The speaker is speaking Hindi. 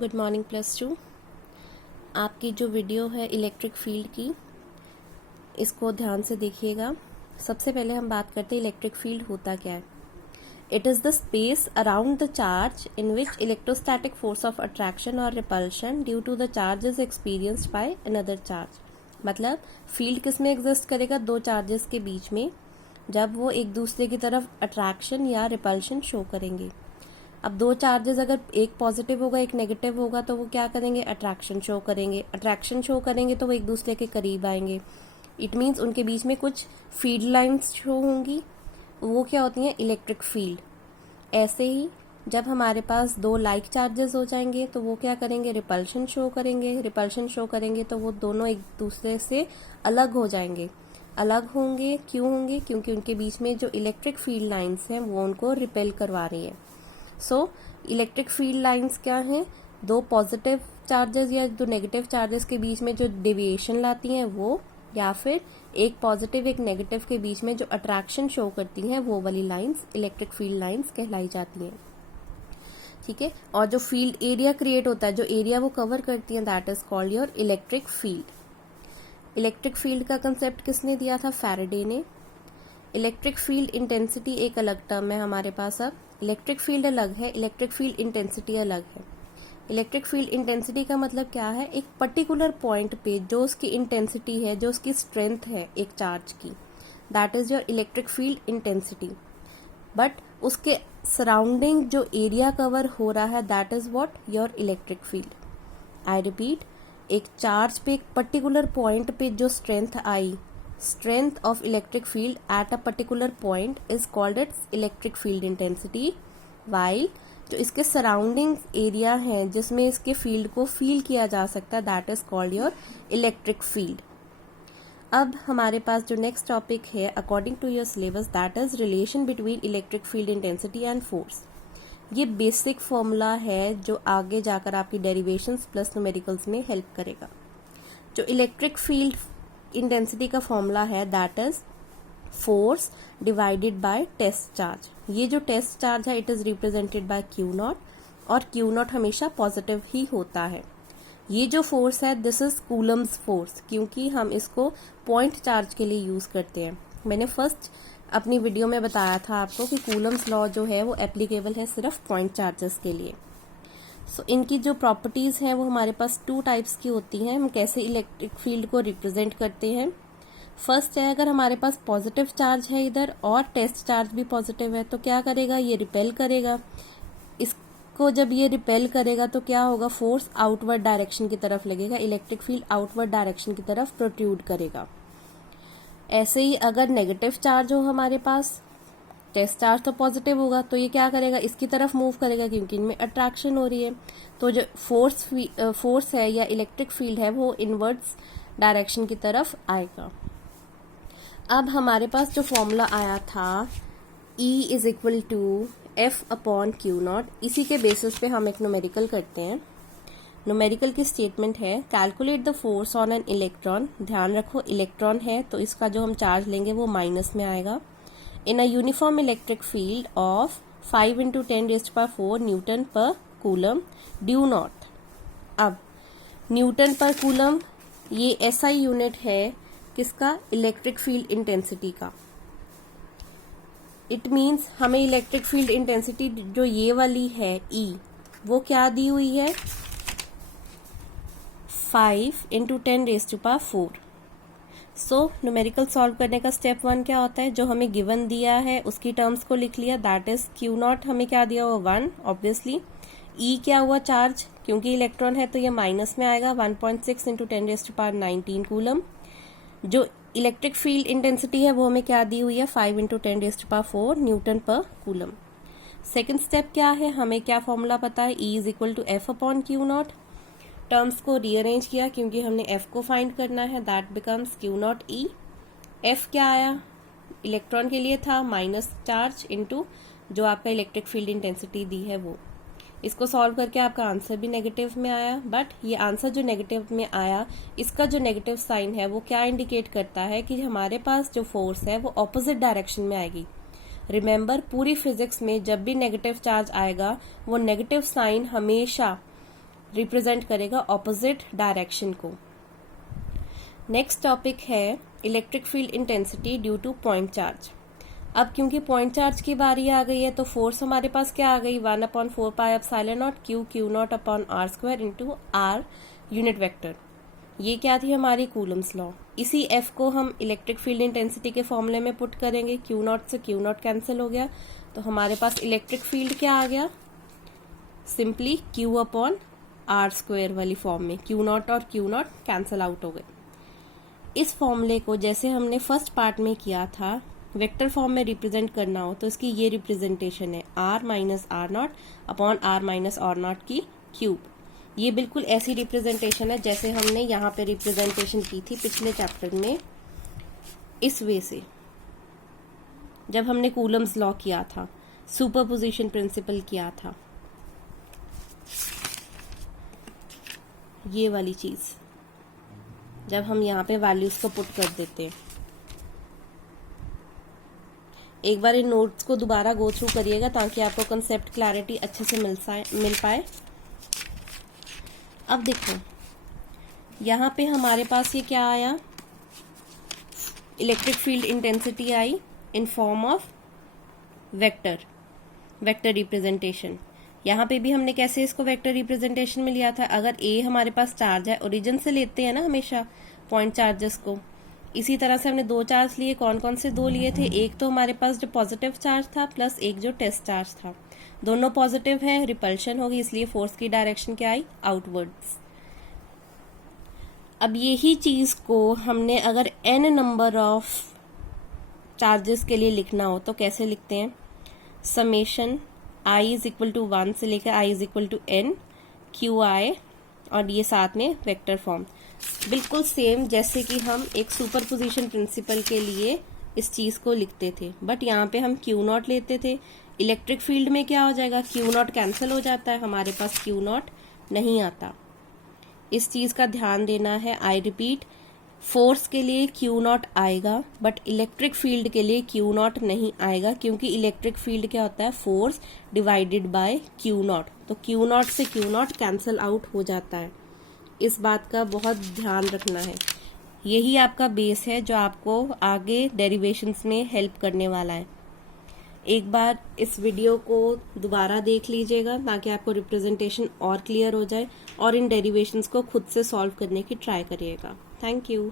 Good morning +2। आपकी जो वीडियो है इलेक्ट्रिक फील्ड की, इसको ध्यान से देखिएगा। सबसे पहले हम बात करते हैं इलेक्ट्रिक फील्ड होता क्या है। It is the space around the charge in which electrostatic force of attraction और repulsion due to the charge is experienced by another charge. मतलब फील्ड किस में एग्जिस्ट करेगा? दो चार्जेस के बीच में, जब वो एक दूसरे की तरफ अट्रैक्शन या रिपल्शन शो करेंगे। अब दो चार्जेस अगर एक पॉजिटिव होगा एक नेगेटिव होगा तो वो क्या करेंगे? अट्रैक्शन शो करेंगे। अट्रैक्शन शो करेंगे तो वो एक दूसरे के करीब आएंगे। इट मीन्स उनके बीच में कुछ फील्ड लाइंस शो होंगी, वो क्या होती हैं? Electric field. ऐसे ही जब हमारे पास दो लाइक चार्जेस हो जाएंगे तो वो क्या करेंगे? रिपल्शन शो करेंगे। रिपल्शन शो करेंगे तो वो दोनों एक दूसरे से अलग हो जाएंगे। अलग होंगे क्यों होंगे? क्योंकि उनके बीच में जो इलेक्ट्रिक फील्ड लाइंस हैं वो उनको रिपेल करवा रही है। सो इलेक्ट्रिक फील्ड लाइंस क्या हैं? दो पॉजिटिव चार्जेस या दो नेगेटिव चार्जेस के बीच में जो डेविएशन लाती हैं वो, या फिर एक पॉजिटिव एक नेगेटिव के बीच में जो अट्रैक्शन शो करती हैं वो वाली लाइंस इलेक्ट्रिक फील्ड लाइंस कहलाई जाती हैं। ठीक है। और जो फील्ड एरिया क्रिएट होता है, जो एरिया वो कवर करती हैं, that is called your electric field. Electric field का कंसेप्ट किसने दिया था? फैराडे ने। इलेक्ट्रिक फील्ड इंटेंसिटी एक अलग टर्म है हमारे पास। अब इलेक्ट्रिक फील्ड अलग है, इलेक्ट्रिक फील्ड इंटेंसिटी अलग है। इलेक्ट्रिक फील्ड इंटेंसिटी का मतलब क्या है? एक पर्टिकुलर पॉइंट पे जो उसकी इंटेंसिटी है, जो उसकी स्ट्रेंथ है एक चार्ज की, that is your electric field intensity. But उसके सराउंडिंग जो एरिया कवर हो रहा है, that is what? Your electric field. I repeat, एक चार्ज पे एक पर्टिकुलर पॉइंट पे जो strength I, strength of electric field at a particular point is called its electric field intensity, while जो इसके सराउंडिंग एरिया है जिसमें इसके फील्ड को फील किया जा सकता है, that is called your electric field. अब हमारे पास जो नेक्स्ट टॉपिक है according to your syllabus, that is relation between electric field intensity and force. ये बेसिक फॉर्मूला है जो आगे जाकर आपकी डेरिवेशंस प्लस न्यूमेरिकल्स में हेल्प करेगा। जो इलेक्ट्रिक फील्ड इंटेंसिटी का फॉर्मूला है, that is force divided by test charge. ये जो टेस्ट चार्ज है it is represented by q naught, और क्यू नॉट हमेशा पॉजिटिव ही होता है। ये जो फोर्स है दिस इज कूलम्स फोर्स, क्योंकि हम इसको पॉइंट चार्ज के लिए यूज करते हैं। मैंने फर्स्ट अपनी वीडियो में बताया था आपको कि कूलम्स लॉ जो है वो एप्लीकेबल है सिर्फ पॉइंट चार्जेस के लिए। सो इनकी जो प्रॉपर्टीज हैं वो हमारे पास टू टाइप्स की होती हैं। हम कैसे इलेक्ट्रिक फील्ड को रिप्रेजेंट करते हैं? फर्स्ट है, अगर हमारे पास पॉजिटिव चार्ज है इधर और टेस्ट चार्ज भी पॉजिटिव है तो क्या करेगा? ये रिपेल करेगा। इसको जब ये रिपेल करेगा तो क्या होगा? फोर्स आउटवर्ड डायरेक्शन की तरफ लगेगा, इलेक्ट्रिक फील्ड आउटवर्ड डायरेक्शन की तरफ प्रोट्रूड करेगा। ऐसे ही अगर नेगेटिव चार्ज हो हमारे पास, टेस्ट चार्ज तो पॉजिटिव होगा तो ये क्या करेगा? इसकी तरफ मूव करेगा क्योंकि इनमें अट्रैक्शन हो रही है। तो जो फोर्स है या इलेक्ट्रिक फील्ड है वो इनवर्ड्स डायरेक्शन की तरफ आएगा। अब हमारे पास जो फॉर्मूला आया था E is equal to F upon q naught, इसी के बेसिस पे हम एक न्यूमेरिकल करते हैं। न्यूमेरिकल की स्टेटमेंट है, calculate the force on an electron. ध्यान रखो इलेक्ट्रॉन है तो इसका जो हम चार्ज लेंगे वो माइनस में आएगा। In a uniform electric field of 5 into 10⁴ newton पर कूलम ड्यू नॉट। अब न्यूटन पर कूलम ये ऐसा यूनिट है किसका? इलेक्ट्रिक फील्ड इंटेंसिटी का। इट मीन्स हमें इलेक्ट्रिक फील्ड इंटेंसिटी जो ये वाली है E, वो क्या दी हुई है? 5 into 10⁴। सो न्यूमेरिकल सॉल्व करने का स्टेप 1 क्या होता है? जो हमें गिवन दिया है उसकी टर्म्स को लिख लिया, दैट इज क्यू नॉट हमें क्या दिया हुआ? 1 ऑब्वियसली। ई क्या हुआ? चार्ज, क्योंकि इलेक्ट्रॉन है तो ये माइनस में आएगा, 1.6 into 10⁻19 कूलम। जो इलेक्ट्रिक फील्ड इंटेंसिटी है वो हमें क्या दी हुई है? 5 into 10⁴ न्यूटन पर कूलम। सेकेंड स्टेप क्या है? हमें क्या फॉर्मूला पता है? E is equal to F upon q naught. Terms को रीअरेंज किया क्योंकि हमने f को फाइंड करना है, that becomes q naught E. f क्या आया? इलेक्ट्रॉन के लिए था माइनस चार्ज इनटू जो आपका इलेक्ट्रिक फील्ड इंटेंसिटी दी है वो। इसको सॉल्व करके आपका आंसर भी नेगेटिव में आया, बट ये आंसर जो नेगेटिव में आया इसका जो नेगेटिव साइन है वो क्या इंडिकेट करता है कि हमारे पास जो फोर्स है वो ऑपोजिट डायरेक्शन में आएगी। रिमेंबर, पूरी फिजिक्स में जब भी नेगेटिव चार्ज आएगा वो नेगेटिव साइन हमेशा रिप्रेजेंट करेगा ऑपोजिट डायरेक्शन को। नेक्स्ट टॉपिक है electric field intensity due two point charge. अब क्योंकि पॉइंट चार्ज की बारी आ गई है तो फोर्स हमारे पास क्या आ गई, 1/4 pi epsilon naught q naught upon r square into r unit vector. ये क्या थी हमारी कूलम्स लॉ। इसी एफ को हम इलेक्ट्रिक फील्ड इंटेंसिटी के फॉर्मूले में पुट करेंगे, क्यू नॉट से क्यू नॉट कैंसिल हो गया तो हमारे पास इलेक्ट्रिक फील्ड क्या आ गया, simply q upon r square वाली फॉर्म में, क्यू नॉट और क्यू नॉट कैंसिल आउट हो गए। इस फॉर्मूले को जैसे हमने फर्स्ट पार्ट में किया था, वेक्टर फॉर्म में रिप्रेजेंट करना हो तो इसकी ये रिप्रेजेंटेशन है r minus r naught upon r minus r naught की क्यूब। ये बिल्कुल ऐसी रिप्रेजेंटेशन है जैसे हमने यहाँ पे रिप्रेजेंटेशन की थी पिछले चैप्टर में, इस वे से जब हमने कूलम्स लॉ किया था, सुपरपोजिशन प्रिंसिपल किया था, ये वाली चीज जब हम यहाँ पे वैल्यूज को पुट कर देते हैं। एक बार इन नोट्स को दोबारा गो थ्रू करिएगा ताकि आपको कंसेप्ट क्लैरिटी अच्छे से मिल पाए। अब देखो यहाँ पे हमारे पास ये क्या आया, electric field intensity I in form of vector representation. यहाँ पे भी हमने कैसे इसको वेक्टर रिप्रेजेंटेशन में लिया था, अगर ए हमारे पास चार्ज है, ओरिजिन से लेते हैं ना हमेशा पॉइंट चार्जेस को, इसी तरह से हमने दो चार्ज लिए। कौन कौन से दो लिए थे, एक तो हमारे पास जो पॉजिटिव चार्ज था प्लस एक जो टेस्ट चार्ज था, दोनों पॉजिटिव है, रिपल्शन होगी इसलिए फोर्स की डायरेक्शन क्या आई, आउटवर्ड्स। अब यही चीज को हमने अगर n नंबर ऑफ चार्जेस के लिए लिखना हो तो कैसे लिखते हैं, summation i is equal to 1 से लेकर i is equal to n q i, और ये साथ में वेक्टर फॉर्म, बिल्कुल सेम जैसे कि हम एक सुपरपोजिशन प्रिंसिपल के लिए इस चीज को लिखते थे, बट यहाँ पे हम क्यू नॉट लेते थे। इलेक्ट्रिक फील्ड में क्या हो जाएगा, क्यू नॉट कैंसिल हो जाता है, हमारे पास क्यू नॉट नहीं आता। इस चीज का ध्यान देना है। आई रिपीट, फोर्स के लिए क्यू नॉट आएगा बट इलेक्ट्रिक फील्ड के लिए क्यू नॉट नहीं आएगा, क्योंकि इलेक्ट्रिक फील्ड क्या होता है, force divided bye q not, तो क्यू नॉट से क्यू नॉट कैंसिल आउट हो जाता है। इस बात का बहुत ध्यान रखना है। यही आपका बेस है जो आपको आगे डेरिवेशंस में हेल्प करने वाला है। एक बार इस वीडियो को दोबारा देख लीजिएगा ताकि आपको रिप्रेजेंटेशन और क्लियर हो जाए, और इन डेरिवेशंस को खुद से सॉल्व करने की ट्राई करिएगा। Thank you.